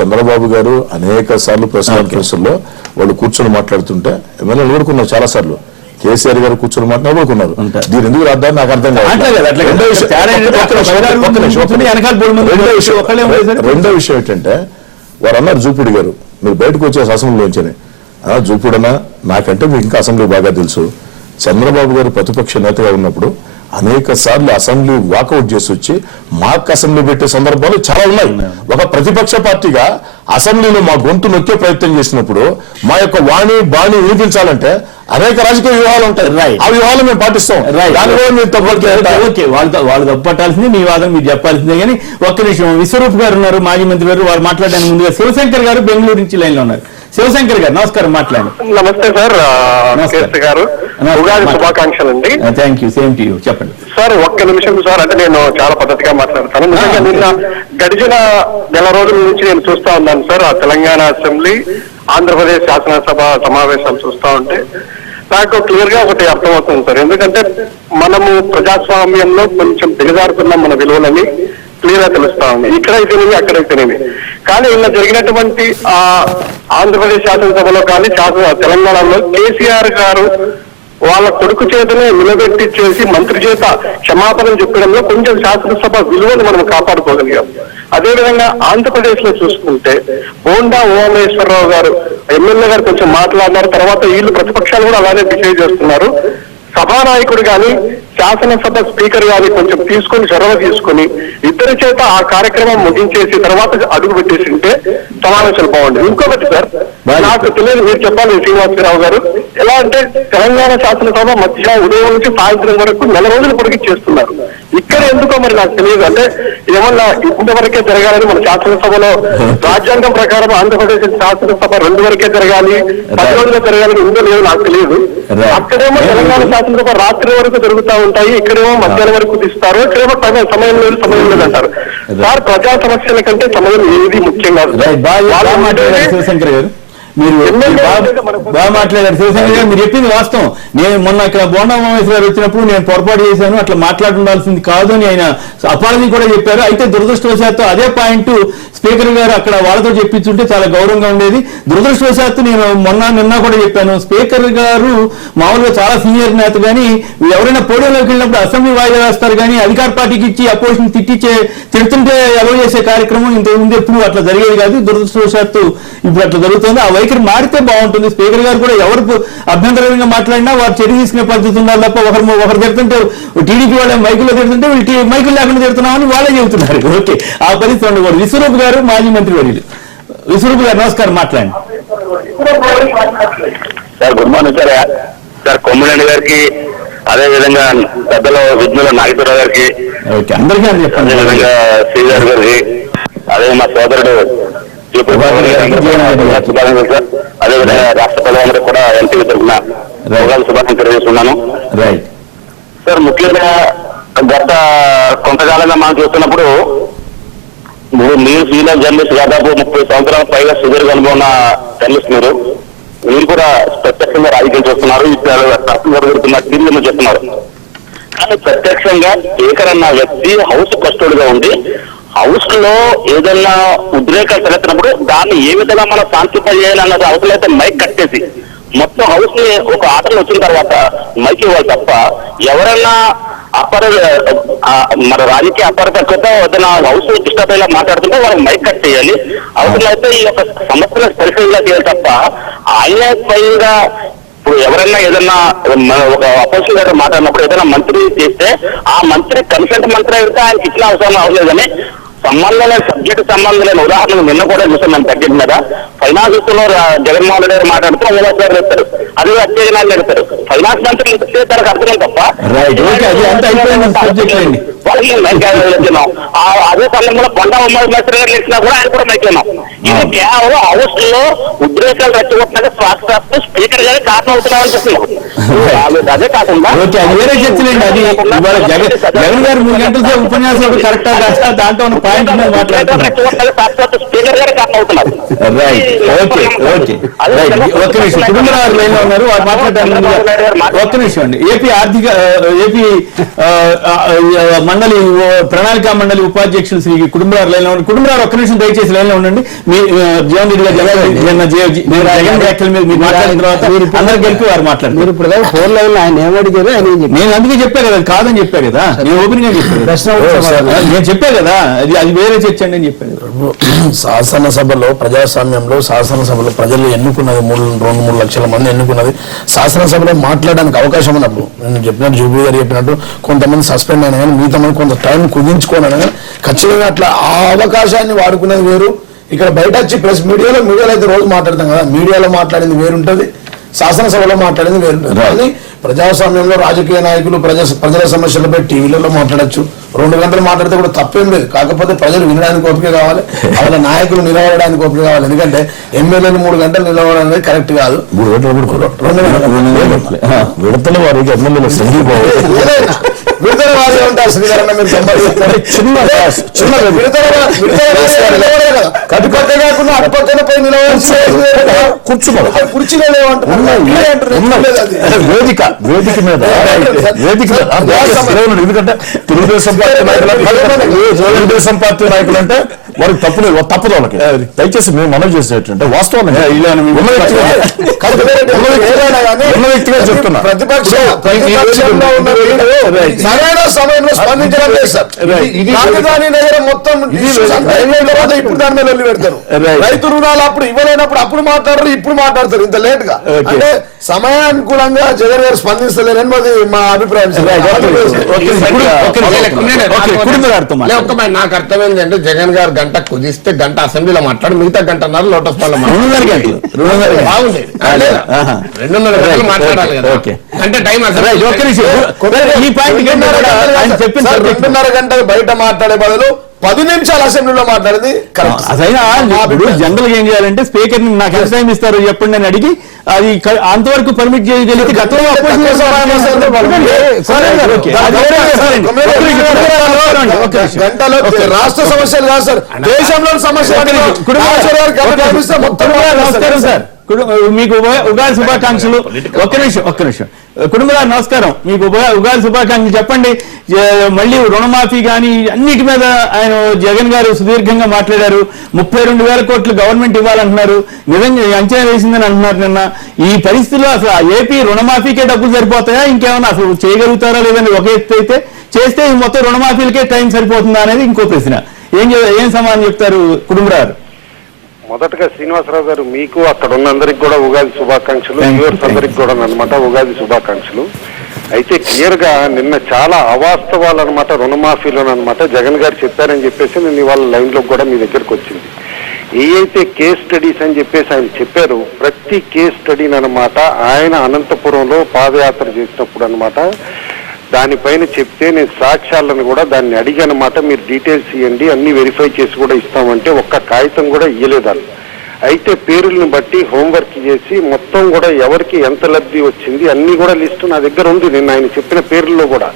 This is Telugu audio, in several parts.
చంద్రబాబు గారు అనేక సార్లు ప్రెస్ కాన్ఫరెన్స్లో వాళ్ళు కూర్చొని మాట్లాడుతుంటే ఎమ్మెల్యేలు ఊరుకున్నారు చాలా సార్లు. కేసీఆర్ గారు కూర్చొని మాట్లాడుకున్నారు. దీని ఎందుకు రాద్దాన్ని నాకు అర్థం కాదు. రెండో విషయం ఏంటంటే వారు అన్నారు జూపుడి గారు మీరు బయటకు వచ్చే అసెంబ్లీలోంచని. జూపుడనా నాకంటే మీకు ఇంకా అసెంబ్లీ బాగా తెలుసు. చంద్రబాబు గారు ప్రతిపక్ష నేతగా ఉన్నప్పుడు అనేక సార్లు అసెంబ్లీ వాకౌట్ చేసి వచ్చి మాకు అసెంబ్లీ పెట్టే సందర్భాలు చాలా ఉన్నాయి. ఒక ప్రతిపక్ష పార్టీగా అసెంబ్లీలో మా గొంతు నొక్కే ప్రయత్నం చేసినప్పుడు మా యొక్క వాణి బాణి వినిపించాలంటే అనేక రాజకీయ వ్యూహాలు ఉంటాయి. ఆ వ్యూహాలు మేము పాటిస్తాం. వాళ్ళు తప్పట్టాల్సింది మీ వాదన మీరు చెప్పాల్సిందే. కానీ ఒక్క నిమిషం, విశ్వరూప్ గారు ఉన్నారు, మాజీ మంత్రి గారు. వారు మాట్లాడడానికి ముందుగా శివశంకర్ గారు బెంగళూరు నుంచి లైన్ లో ఉన్నారు. శివశంకర్ గారు నమస్కారం, మాట్లాడండి. నమస్తే సార్, కేసీ గారు ఉగాది శుభాకాంక్షలు అండి. Thank you, same to you. చెప్పండి సార్. ఒక్క నిమిషం సార్, అంటే నేను చాలా పద్ధతిగా మాట్లాడతాను. నిజంగా నిన్న గడిచిన నెల రోజుల నుంచి నేను చూస్తా ఉన్నాను సార్ ఆ తెలంగాణ అసెంబ్లీ, ఆంధ్రప్రదేశ్ శాసనసభ సమావేశాలు చూస్తా ఉంటే నాకు క్లియర్ గా ఒకటి అర్థమవుతుంది సార్. ఎందుకంటే మనము ప్రజాస్వామ్యంలో కొంచెం దిగజారుతున్న మన విలువలని క్లియర్ గా తెలుస్తా ఉంది. ఇక్కడైతేనేమి అక్కడైతేనేమి. కానీ ఇలా జరిగినటువంటి ఆంధ్రప్రదేశ్ శాసనసభలో కానీ తెలంగాణలో కేసీఆర్ గారు వాళ్ళ కొడుకు చేతనే నిలబెట్టించేసి మంత్రి చేత క్షమాపణ చెప్పడంలో కొంచెం శాసనసభ విలువను మనం కాపాడుకోగలిగాం. అదేవిధంగా ఆంధ్రప్రదేశ్ లో చూసుకుంటే బోండా ఉమామహేశ్వరరావు గారు ఎమ్మెల్యే గారు కొంచెం మాట్లాడినారు. తర్వాత వీళ్ళు ప్రతిపక్షాలు కూడా అలానే బిహేవ్ చేస్తున్నారు. సభానాయకుడు గాని శాసనసభ స్పీకర్ గాని కొంచెం చొరవ తీసుకుని ఇద్దరి చేత ఆ కార్యక్రమం ముగించేసి తర్వాత అడుగు పెట్టేసింటే సమావేశాలు బాగుండేది. ఇంకొకటి సార్, నాకు తెలియదు, మీరు చెప్పాలి శ్రీనివాసరావు గారు. ఎలా అంటే తెలంగాణ శాసనసభ మధ్య ఉదయం నుంచి సాయంత్రం వరకు 4 రోజులు పొడిగిచ్చేస్తున్నారు. ఇక్కడ ఎందుకో మరి నాకు తెలియదు. అంటే ఏమన్నా ఇంతవరకే జరగాలని మన శాసనసభలో రాజ్యాంగం ప్రకారం ఆంధ్రప్రదేశ్ శాసనసభ 2 వరకే జరగాలి, 10 రోజులే జరగాలని ఉందో లేదో నాకు తెలియదు. అక్కడేమో తెలంగాణ శాసనసభ రాత్రి వరకు జరుగుతూ ఉంటాయి, ఇక్కడేమో మధ్యాహ్నం వరకు తీస్తారు, ఇక్కడేమో సమయం లేదు అంటారు. సార్, ప్రజా సమస్యల కంటే సమయం ఏది ముఖ్యం కాదు. శివశంకర్ గారు మీరు బాగా మాట్లాడారు. శివశంకర్ గారు మీరు చెప్పింది వాస్తవం. నేను మొన్న ఇక్కడ బోండా ఉమామహేశ్వర గారు వచ్చినప్పుడు నేను పొరపాటు చేశాను, అట్లా మాట్లాడాల్సింది కాదు అని ఆయన అపాలజీ కూడా చెప్పారు. అయితే దురదృష్టవశాత్తు అదే పాయింట్ స్పీకర్ గారు అక్కడ వాళ్ళతో చెప్పించుంటే చాలా గౌరవంగా ఉండేది. దురదృష్టవశాత్తు నేను నిన్న కూడా చెప్పాను, స్పీకర్ గారు మామూలుగా చాలా సీనియర్ నేత, కానీ ఎవరైనా పోడియంలోకి వెళ్ళినప్పుడు అసెంబ్లీ వాయిదా వేస్తారు, కానీ అధికార పార్టీకి ఇచ్చి అపోజిషన్ తిడుతుంటే అలవ చేసే కార్యక్రమం ఇంతకుముందు ఎప్పుడు అట్లా జరిగేది కాదు. దురదృష్టవశాత్తు ఇప్పుడు అట్లా జరుగుతుంది. ఆ వైఖరి మారితే బాగుంటుంది. స్పీకర్ గారు కూడా ఎవరు అభ్యంతరంగా మాట్లాడినా వారు చర్య తీసుకునే పద్ధతి ఉండాలి తప్ప ఒకరు తిడుతుంటే టీడీపీ వాళ్ళ మైకుల్లో తిడుతుంటే వీళ్ళు మైకులు లేకుండా తిడుతున్నామని వాళ్ళే చెబుతున్నారు. ఓకే, ఆ పరిస్థితి ఉండకూడదు. విశ్వరూప్ గారు మాజీ మంత్రి వర్యులు. విశ్వరూప్ గారు నమస్కారం, మాట్లాడండి. Sir, good morning sir. Sir, Kommineni గారికి, అదేవిధంగా పెద్దల విజ్ఞుల నాగేశ్వరరావు గారికి, అందరికీ చెప్పండి, అదేవిధంగా శ్రీధర్ గారికి, అదే మా సోదరుడు సార్, అదేవిధంగా రాష్ట్ర ప్రధాని కూడా ఎంపీ తరఫున శుభాకాంక్షలు తెలియజేస్తున్నాను. సార్, ముఖ్యంగా గత కొంతకాలంగా మనం చూస్తున్నప్పుడు మీరు సీనియర్ జర్నలిస్ట్, దాదాపు 30 సంవత్సరాల పైగా సుదీర్ఘ అనుభవం ఉన్న జర్నలిస్ట్ మీరు కూడా ప్రత్యక్షంగా రాజకీయాలు చేస్తున్నారు, జరుగుతున్న తీర్లు చెప్తున్నారు. కానీ ప్రత్యక్షంగా స్పీకర్ అన్న వ్యక్తి హౌస్ కస్టోడిగా ఉండి హౌస్ లో ఏదైనా ఉద్రేకాలు తలెత్తినప్పుడు దాన్ని ఏ విధంగా మనం శాంతింపజేయాలన్నది అవసరమైతే మైక్ కట్టేసి మొత్తం హౌస్ ని ఒక ఆటలు వచ్చిన తర్వాత మైక్ ఇవ్వాలి తప్ప ఎవరైనా మన రాజకీయ అపరిపక్షత ఏదైనా హౌస్ డిస్టర్బ్ అయ్యేలా మాట్లాడుతుంటే వాళ్ళకి మైక్ కట్ చేయాలి. అవసరమైతే ఈ యొక్క సమస్యలను పరిశీలన చేయాలి తప్ప ఆయన స్వయంగా ఇప్పుడు ఎవరైనా ఏదన్నా ఒక అపోజిషన్ గారు మాట్లాడినప్పుడు ఏదైనా మంత్రి చేస్తే ఆ మంత్రి కన్సెంట్ మంత్రి అయితే ఆయనకి ఇచ్చిన అవసరం లేదని సంబంధం లేని సబ్జెక్టు సంబంధం లేని ఉదాహరణలు నిన్న కూడా చూస్తున్నాం సబ్జెక్ట్ మీద. ఫైనాన్స్ లో జగన్మోహన్ రెడ్డి గారు మాట్లాడుతూ ఉమామహేశ్వర గారు చెప్తారు, అదే అత్యజనాలు చెప్తారు. ఫైనాన్స్ మంత్రి తనకు అర్థం తప్ప అదే సమయంలో బొండా ఉమామహేశ్వర గారు ఇచ్చినా కూడా ఆయన కూడా మైకున్నాం. ఇది కేవలం హౌస్ లో ఉద్రేకాలు రెచ్చగొట్టినాక శ్వాస స్పీకర్ గారి కారణం అవుతున్నామని చెప్తున్నాం. అదే కాకుండా జగన్ గారు 3 గంటల ఉపన్యాసం కరెక్ట్ దాంట్లో స్పీకర్ గారి కారణం అవుతున్నారు. రైట్ ఓకే ఓకే రైట్ ఒక్క నిమిషం కుటుంబరావు లైన్ లో ఉన్నారు వారు మాట్లాడటానికి ఒక్క నిమిషం అండి ఏపీ మండలి ప్రణాళిక మండలి ఉపాధ్యక్షులు శ్రీ కుటుంబరావు లైన్ లో ఉన్నారు. కుటుంబరావు ఒక్క నిమిషం దయచేసి లైన్ లో ఉండండి. మీ జగన్ రెడ్డి గారు జగన్ వ్యాఖ్యల మీద మీరు మాట్లాడిన తర్వాత అందరు కలిపి వారు మాట్లాడారు. మీరు ఇప్పుడు 4 లైన్లు ఆయన ఏమడిగారు ఆయన నేను అందుకే చెప్పా కదా కాదని చెప్పా కదా, నేను ఓపెన్ గా చెప్పాను నేను చెప్పా కదా అది వేరే చర్చ అండి అని చెప్పాను. శాసనసభలో ప్రజాస్వామ్యంలో శాసనసభలో ప్రజలు ఎన్నుకున్నది 2-3 లక్షల మంది ఎన్నుకున్నది. శాసనసభలో మాట్లాడడానికి అవకాశం ఉన్నప్పుడు నేను చెప్పినట్టు జూబీ గారు చెప్పినట్టు కొంతమంది సస్పెండ్ అయినా కానీ మిగతా మంది కొంత టైం కుదించుకోనైనా కానీ ఖచ్చితంగా అట్లా ఆ అవకాశాన్ని వాడుకునేది వేరు. ఇక్కడ బయట వచ్చి ప్రెస్ మీడియాలో అయితే రోజు మాట్లాడతాం కదా, మీడియాలో మాట్లాడింది వేరుంటది, శాసనసభలో మాట్లాడింది వేరుంటుంది. కానీ ప్రజాస్వామ్యంలో రాజకీయ నాయకులు ప్రజల సమస్యలపై టీవీలలో మాట్లాడచ్చు, 2 గంటలు మాట్లాడితే కూడా తప్పేం లేదు. కాకపోతే ప్రజలు వినడానికి ఓపిక కావాలి, వాళ్ళ నాయకులు నిలబడడానికి ఓపిక కావాలి. ఎందుకంటే ఎమ్మెల్యేలు 3 గంటలు నిలబడడం అనేది కరెక్ట్ కాదు. 3 విడతల వారికి ఎమ్మెల్యేలు విడుదల వారి ఉంటారు శ్రీధరన్న మీరు కట్టుపక్క కాకుండా అటుపక్కన పోయి నిలబడి కుర్చీలో వేదిక మీద ఎందుకంటే తెలుగుదేశం పార్టీ నాయకులు అంటే వారికి తప్పదు వాళ్ళకి. దయచేసి మేము మనవి చేసేటంటే వాస్తవం వ్యక్తిగా చెప్తున్నా సరైన సమయంలో స్పందించడం లేదు సార్. రాజధాని నగరం మొత్తం ఇప్పుడు దాని మీద వెళ్ళి పెడతారు. రైతు రుణాలు అప్పుడు ఇవ్వలేనప్పుడు అప్పుడు మాట్లాడరు, ఇప్పుడు మాట్లాడతారు ఇంత లేట్ గా. అంటే సమయానుకూలంగా జగన్ గారు స్పందిస్తలేరని మా అభిప్రాయం. నాకు అర్థమైంది అంటే జగన్ గారు గంట కుదిస్తే గంట అసెంబ్లీలో మాట్లాడి మిగతా గంటన్నర లోటస్ పాల్లో బాగుండేది. 2.5 గంటలు మాట్లాడాలి కదా అంటే టైం ఈ పాయింట్ 2.5 గంటలు బయట మాట్లాడే బదులు 10 నిమిషాలు అసెంబ్లీలో మాట్లాడింది అసైనా జనరల్ ఏం చేయాలంటే స్పీకర్ ని నాకు ఎంత టైం ఇస్తారు చెప్పండి అని అడిగి అది అంతవరకు పర్మిట్ చేయగలిగితే గతంలో గంటలో రాష్ట్ర సమస్యలు కాదు సార్, దేశంలోని సమస్యలు. నమస్కారం సార్, మీకు ఉగాది శుభాకాంక్షలు. ఒక్క నిమిషం కుటుంబరావు నమస్కారం, మీకు ఉగాది శుభాకాంక్షలు. చెప్పండి, మళ్ళీ రుణమాఫీ కానీ అన్నిటి మీద ఆయన జగన్ గారు సుదీర్ఘంగా మాట్లాడారు. 32,000 కోట్లు గవర్నమెంట్ ఇవ్వాలంటున్నారు, నిజంగా అంచనా వేసిందని అంటున్నారు నిన్న. ఈ పరిస్థితుల్లో అసలు ఏపీ రుణమాఫీకే డబ్బులు సరిపోతాయా, ఇంకేమన్నా అసలు చేయగలుగుతారా లేదని ఒక ఎత్తు అయితే, చేస్తే మొత్తం రుణమాఫీలకే టైం సరిపోతుందా అనేది ఇంకో ప్రశ్న. ఏం సమాధానం చెప్తారు కుటుంబరావు? మొదటగా శ్రీనివాసరావు గారు, మీకు అక్కడ ఉన్న అందరికి కూడా ఉగాది శుభాకాంక్షలు, వ్యూవర్స్ అందరికి కూడా అన్నమాట ఉగాది శుభాకాంక్షలు. అయితే క్లియర్ గా నిన్న చాలా అవాస్తవాలు అనమాట రుణమాఫీలో అనమాట జగన్ గారు చెప్పారని చెప్పేసి నేను ఇవాళ లైన్ లో కూడా మీ దగ్గరకు వచ్చింది. ఏవైతే కేస్ స్టడీస్ అని చెప్పేసి ఆయన చెప్పారు, ప్రతి కేస్ స్టడీని అనమాట ఆయన అనంతపురంలో పాదయాత్ర చేసినప్పుడు అనమాట దానిపైన చెప్తే నేను సాక్ష్యాలను కూడా దాన్ని అడిగానమాట, మీరు డీటెయిల్స్ ఇవ్వండి అన్ని వెరిఫై చేసి కూడా ఇస్తామంటే ఒక్క కాగితం కూడా ఇయ్యలేదు. అయితే పేరులను బట్టి హోంవర్క్ చేసి మొత్తం కూడా ఎవరికి ఎంత లబ్ధి వచ్చింది అన్ని కూడా లిస్టు నా దగ్గర ఉంది. నేను ఆయన చెప్పిన పేర్లలో కూడా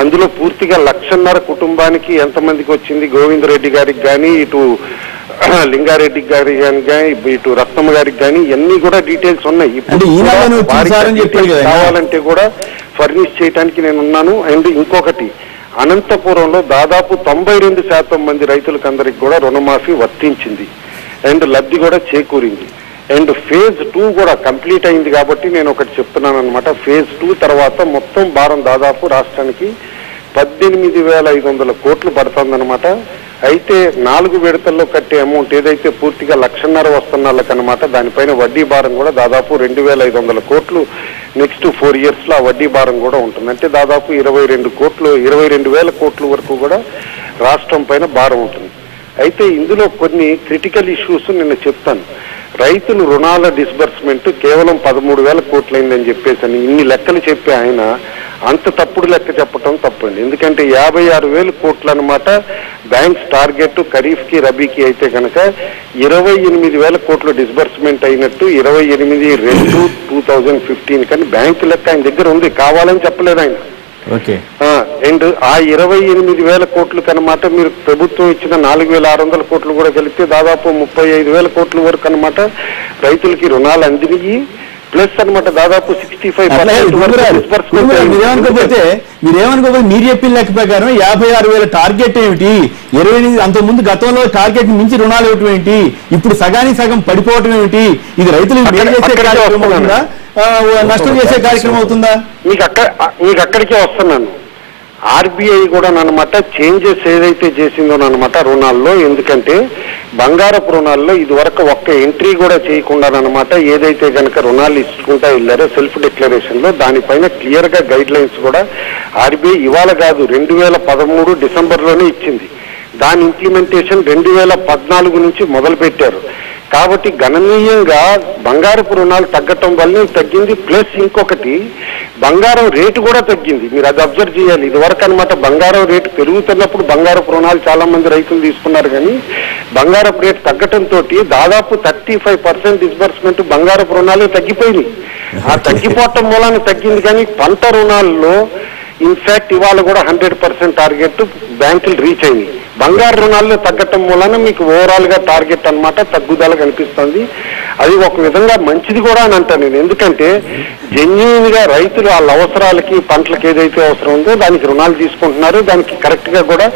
అందులో పూర్తిగా 1,50,000 కుటుంబానికి ఎంతమందికి వచ్చింది, గోవిందరెడ్డి గారికి కానీ, ఇటు లింగారెడ్డి గారి కానీ, ఇటు రత్నమ్మ గారికి కానీ ఇవన్నీ కూడా డీటెయిల్స్ ఉన్నాయి. కావాలంటే కూడా ఫర్నిష్ చేయడానికి నేను ఉన్నాను. అండ్ ఇంకొకటి, అనంతపురంలో దాదాపు 92% మంది రైతులకు అందరికి కూడా రుణమాఫీ వర్తించింది అండ్ లబ్ధి కూడా చేకూరింది. అండ్ ఫేజ్ 2 కూడా కంప్లీట్ అయింది. కాబట్టి నేను ఒకటి చెప్తున్నాను అనమాట, ఫేజ్ 2 తర్వాత మొత్తం భారం దాదాపు రాష్ట్రానికి 18,500 కోట్లు పడుతుందన్నమాట. అయితే 4 విడతల్లో కట్టే అమౌంట్ ఏదైతే పూర్తిగా 1,50,000 వస్తున్న వాళ్ళకనమాట దానిపైన వడ్డీ భారం కూడా దాదాపు 2,500 కోట్లు నెక్స్ట్ 4 years లో ఆ వడ్డీ భారం కూడా ఉంటుంది. అంటే దాదాపు 22,000 కోట్ల వరకు కూడా రాష్ట్రం పైన భారం ఉంటుంది. అయితే ఇందులో కొన్ని క్రిటికల్ ఇష్యూస్ నిన్న చెప్తాను. రైతులు రుణాల డిస్బర్స్మెంట్ కేవలం 13,000 కోట్లయిందని చెప్పేసి అని ఇన్ని లెక్కలు చెప్పి ఆయన అంత తప్పుడు లెక్క చెప్పడం తప్పండి. ఎందుకంటే 56,000 కోట్లు అనమాట బ్యాంక్స్ టార్గెట్ ఖరీఫ్ కి రబీకి అయితే కనుక 28,000 కోట్లు డిస్బర్స్మెంట్ అయినట్టు 28/2/2015 కానీ బ్యాంకు లెక్క ఆయన దగ్గర ఉంది, కావాలని చెప్పలేదు ఆయన. అండ్ ఆ 28,000 కోట్లు కనమాట మీరు ప్రభుత్వం ఇచ్చిన 4,600 కోట్లు కూడా కలిపితే దాదాపు 35,000 కోట్ల వరకు అనమాట రైతులకి రుణాలు అందినయి. ప్లస్ అనమాట దాదాపు 65% మీరేమనుకోకపోతే మీరు చెప్పిన లెక్క ప్రకారం 56,000 టార్గెట్ ఏమిటి, 28 అంతకుముందు గతంలో టార్గెట్ మించి రుణాలు ఇవ్వటం ఏంటి, ఇప్పుడు సగానికి సగం పడిపోవటం ఏమిటి, ఇది రైతులకు మేలు చేసే కార్యక్రమం అవుతుందా నష్టం చేసే కార్యక్రమం అవుతుందా? మీకు అక్కడికే వస్తున్నాను. ఆర్బీఐ కూడా అనమాట చేంజెస్ ఏదైతే చేసిందోనమాట రుణాల్లో, ఎందుకంటే బంగారపు రుణాల్లో ఇది వరకు ఒక్క ఎంట్రీ కూడా చేయకుండా అనమాట ఏదైతే కనుక రుణాలు ఇచ్చుకుంటా వెళ్ళారో సెల్ఫ్ డిక్లరేషన్ లో దానిపైన క్లియర్ గా గైడ్ లైన్స్ కూడా ఆర్బీఐ ఇవాళ కాదు 2013 డిసెంబర్లోనే ఇచ్చింది. దాని ఇంప్లిమెంటేషన్ 2014 నుంచి మొదలు పెట్టారు. కాబట్టి గణనీయంగా బంగారపు రుణాలు తగ్గటం వల్లనే తగ్గింది. ప్లస్ ఇంకొకటి బంగారం రేటు కూడా తగ్గింది. మీరు అది అబ్జర్వ్ చేయాలి. ఇది వరకు అనమాట బంగారం రేటు పెరుగుతున్నప్పుడు బంగారపు రుణాలు చాలా మంది రైతులు తీసుకున్నారు, కానీ బంగారపు రేటు తగ్గటంతో దాదాపు 35% డిస్బర్స్మెంట్ బంగారపు రుణాలు తగ్గిపోయినాయి. ఆ తగ్గిపోవటం మూలాన తగ్గింది, కానీ పంట రుణాల్లో ఇన్ఫాక్ట్ ఇవాళ కూడా 100% టార్గెట్ బ్యాంకులు రీచ్ అయింది. బంగారు రుణాల్లో తగ్గటం మూలన మీకు ఓవరాల్ గా టార్గెట్ అనమాట తగ్గుదల కనిపిస్తుంది. అది ఒక విధంగా మంచిది కూడా అని అంటాను నేను. ఎందుకంటే జెన్యూన్ గా రైతులు వాళ్ళ అవసరాలకి పంటలకు ఏదైతే అవసరం ఉందో దానికి రుణాలు తీసుకుంటున్నారు. దానికి కరెక్ట్ గా కూడా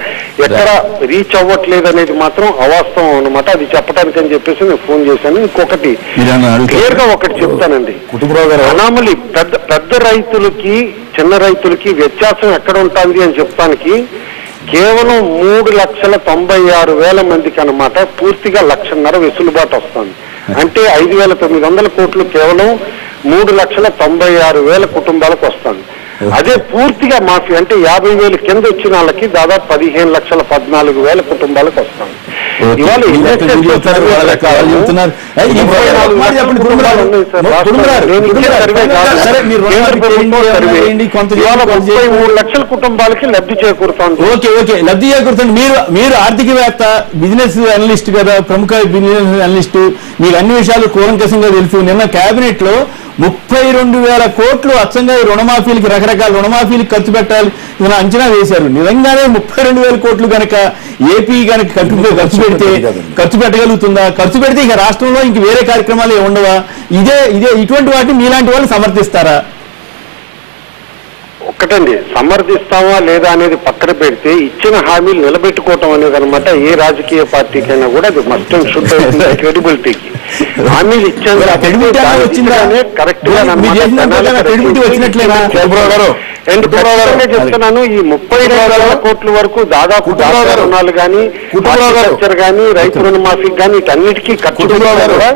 ఎక్కడ రీచ్ అవ్వట్లేదు అనేది మాత్రం అవాస్తవం అనమాట. అది చెప్పడానికి అని చెప్పేసి నేను ఫోన్ చేశాను. ఇంకొకటి క్లియర్ గా ఒకటి చెప్తానండి, అనామలి పెద్ద రైతులకి చిన్న రైతులకి వ్యత్యాసం ఎక్కడ ఉంటుంది అని చెప్తానికి కేవలం 3,96,000 మందికి అనమాట పూర్తిగా 1,50,000 వెసులుబాటు వస్తుంది. అంటే 5,900 కోట్లు కేవలం 3,96,000 కుటుంబాలకు వస్తుంది. అదే పూర్తిగా మాఫీ అంటే 50,000 కింద వచ్చిన వాళ్ళకి దాదాపు 15,14,000 కుటుంబాలకు వస్తుంది. ఇవాళ లక్షల కుటుంబాలకి లబ్ధి చేకూరుతుంది. ఓకే లబ్ధి చేకూరుతుంది. మీరు ఆర్థికవేత్త, బిజినెస్ అనలిస్ట్ కదా, ప్రముఖ బిజినెస్ అనలిస్ట్, మీకు అన్ని విషయాలు కూలంకషంగా తెలుసు. నిన్న కేబినెట్ లో 32,000 కోట్లు అచ్చంగా ఈ రుణమాఫీలకి రకరకాల రుణమాఫీలకు ఖర్చు పెట్టాలి అంచనా వేశారు. నిజంగానే 32,000 కోట్లు కనుక ఏపీ కనుక ఖర్చు పెట్టగలుగుతుందా? ఖర్చు పెడితే ఇక రాష్ట్రంలో ఇంక వేరే కార్యక్రమాలు ఉండవా? ఇటువంటి వాటిని మీలాంటి వాళ్ళు సమర్థిస్తారా? ఒక్కటండి, సమర్థిస్తావా లేదా అనేది పక్కన పెడితే ఇచ్చిన హామీలు నిలబెట్టుకోవటం అనేది అనమాట ఏ రాజకీయ పార్టీకైనా కూడా అది మస్ట్ అండ్ షుడ్ అవుతుంది క్రెడిబిలిటీకి. హామీలు ఇచ్చాను కరెక్ట్ గా చెప్తున్నాను. ఈ 32,000 కోట్ల వరకు దాదాపు రుణాలు కానీ కానీ రైతు రుణమాఫీ కానీ వీటన్నిటికీ ఖర్చు కూడా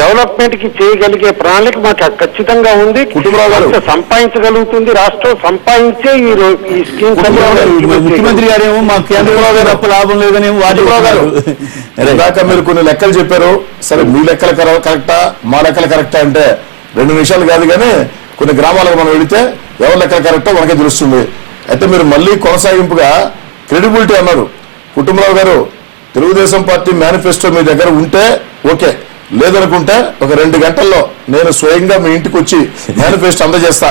డెవలప్మెంట్ కి చేయగలిగే ప్రణాళిక మాకు ఖచ్చితంగా ఉంది. సంపాదించగలుగుతుంది రాష్ట్రం, సంపాదించే ఈ స్కీమ్. ముఖ్యమంత్రి గారేమో మా కేంద్ర తప్ప లాభం లేదనేమో ఇందాక మీరు కొన్ని లెక్కలు చెప్పారు. సరే మీ లెక్కలు కరెక్టా మా లెక్కలు కరెక్టా అంటే 2 నిమిషాలు కాదు, కానీ కొన్ని గ్రామాలకు మనం వెళితే ఎవరి లెక్కలు కరెక్టో మనకే తెలుస్తుంది. అయితే మీరు మళ్ళీ కొనసాగింపుగా క్రెడిబిలిటీ అన్నారు. కుటుంబరావు గారు, తెలుగుదేశం పార్టీ మేనిఫెస్టో మీ దగ్గర ఉంటే ఓకే, లేదనుకుంటే ఒక 2 గంటల్లో నేను స్వయంగా మీ ఇంటికి వచ్చి మేనిఫెస్టో అందజేస్తా.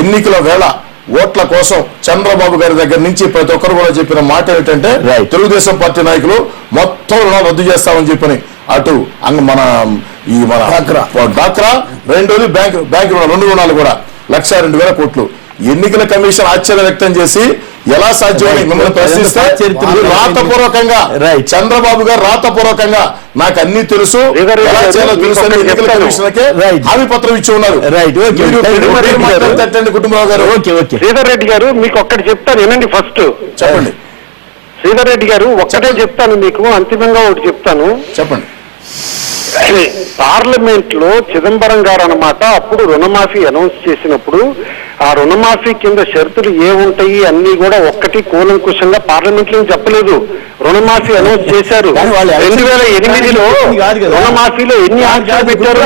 ఎన్నికల వేళ ఓట్ల కోసం చంద్రబాబు గారి దగ్గర నుంచి ప్రతి ఒక్కరు కూడా చెప్పిన మాట ఏమిటంటే తెలుగుదేశం పార్టీ నాయకులు మొత్తం రుణాలు రద్దు చేస్తామని చెప్పని, అటు మన డాక్రా, రెండోది బ్యాంక్ రుణాలు, 2 రుణాలు కూడా 1,02,000 కోట్లు. ఎన్నికల కమిషన్ ఆశ్చర్యం వ్యక్తం చేసి ఎలా సాధ్యమని మిమ్మల్ని ప్రశ్నిస్తే రాతపూర్వకంగా చంద్రబాబు గారు రాతపూర్వకంగా నాకు అన్ని తెలుసు, ఎలా చేయాలో తెలుసు అని ఎన్నికల కమిషన్కే హామీ పత్రం ఇచ్చి ఉన్నారు. కుటుంబరావు గారు. శ్రీధర్ రెడ్డి గారు, మీకు ఒక్కటి చెప్తాను వినండి. ఫస్ట్ చెప్పండి శ్రీధర్ రెడ్డి గారు, ఒక్కటే చెప్తాను మీకు, అంతిమంగా ఒకటి చెప్తాను. చెప్పండి. పార్లమెంట్ లో చిదంబరం గారు అనమాట అప్పుడు రుణమాఫీ అనౌన్స్ చేసినప్పుడు ఆ రుణమాఫీ కింద షరతులు ఏముంటాయి అన్ని కూడా ఒక్కటి కూలంకుషంగా పార్లమెంట్ లో చెప్పలేదు. రుణమాఫీ అనౌన్స్ చేశారు. 2008లో రుణమాఫీలో ఎన్ని ఆంక్షలు పెట్టారో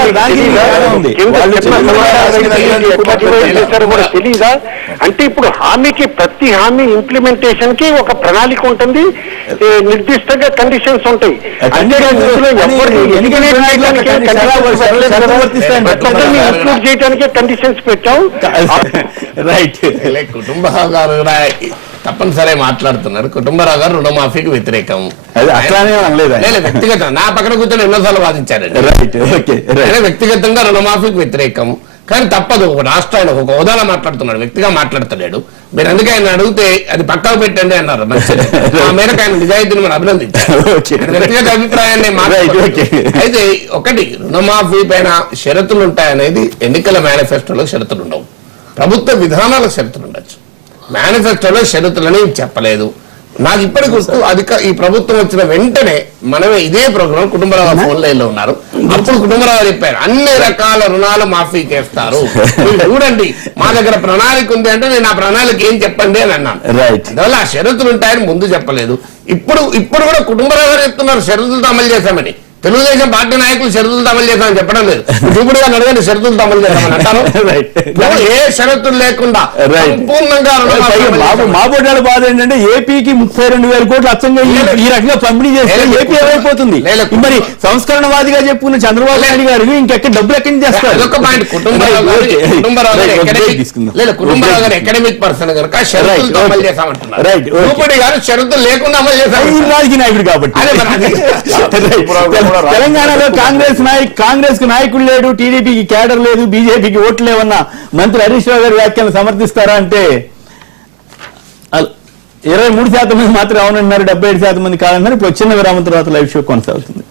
చేశారో కూడా తెలియదా? అంటే ఇప్పుడు హామీకి ప్రతి హామీ ఇంప్లిమెంటేషన్ కి ఒక ప్రణాళిక ఉంటుంది, నిర్దిష్టంగా కండిషన్స్ ఉంటాయి. ఇంక్లూడ్ చేయడానికే కండిషన్స్ పెట్టాం. కుటుంబ తప్పనిసరి మాట్లాడుతున్నారు. కుటుంబరావు గారు రుణమాఫీకి వ్యతిరేకం. అది అట్లానే అనలేదు ఆయన. లేదు, వ్యక్తిగతం నా పక్కన కూర్చొని ఎన్నోసార్లు వాదించారండి. Right, okay, right. వ్యక్తిగతంగా రుణమాఫీకి వ్యతిరేకం, కానీ తప్పదు. ఒక రాష్ట్రానికి ఒక హోదాలో మాట్లాడుతున్నాడు, వ్యక్తిగా మాట్లాడుతున్నాడు. మీరు అందుకే ఆయన అడిగితే అది పక్కకు పెట్టండి అన్నారు. మంచిది, ఆ మేరకు ఆయన నిజాయితీని మనం అభినందించారు. వ్యక్తిగత అభిప్రాయాన్ని అయితే ఒకటి, రుణమాఫీ పైన షరతులు ఉంటాయనేది ఎన్నికల మేనిఫెస్టోలో షరతులు ఉండవు, ప్రభుత్వ విధానాలకు షరతులు ఉండొచ్చు. మేనిఫెస్టోలో షరతులని చెప్పలేదు. నాకు ఇప్పటికి గుర్తు ఈ ప్రభుత్వం వచ్చిన వెంటనే మనమే ఇదే ప్రోగ్రాం కుటుంబరావు ఫోన్ లైన్ లో ఉన్నారు. అప్పుడు కుటుంబరావు చెప్పారు అన్ని రకాల రుణాలు మాఫీ చేస్తారు, మీరు చూడండి మా దగ్గర ప్రణాళిక ఉంది అంటే నేను ఆ ప్రణాళిక ఏం చెప్పండి అని అన్నాను. అందువల్ల ఆ షరతులు ఉంటాయని ముందు చెప్పలేదు. ఇప్పుడు కూడా కుటుంబరావు గారు చెప్తున్నారు షరతులతో అమలు చేశామని. తెలుగుదేశం పార్టీ నాయకులు షరతులతో అమలు చేశామని చెప్పడం లేదు. ఇప్పుడు అడగండి షరతులతో అమలు చేశామని అంటారు. ఏ షరతులు లేకుండా సంపూర్ణంగా మా బోటాల బాధ ఏంటంటే ఏపీకి 32,000 కోట్లు అచ్చంగా ఈ రకంగా పంపిణీ చేస్తే ఏపీ ఏమైపోతుంది? మరి సంస్కరణవాదిగా చెప్పుకున్న చంద్రబాబు నాయుడు గారు ఇంకెక్కడ డబ్బులు ఎక్కడి నుంచి చేస్తారు? అదొక పాయింట్. కుటుంబరావు గారు ఎకడమిక్ పర్సన్ కనుక షరతులతో అమలు చేశామంటున్నారు. రూపడి గారు షరతులు లేకుండా అమలు చేశారు, రాజకీయ నాయకుడు కాబట్టి. తెలంగాణలో కాంగ్రెస్ కు నాయకుడు లేడు, టీడీపీకి కేడర్ లేదు, బీజేపీకి ఓట్లు లేవన్న మంత్రి హరీష్ రావు గారి వ్యాఖ్యలను సమర్థిస్తారా అంటే 23% మంది మాత్రం అవునన్నారు, 77% మంది కాదన్నారు. ఇప్పుడు చిన్న విరామం తర్వాత లైవ్ షో కొనసాగుతుంది.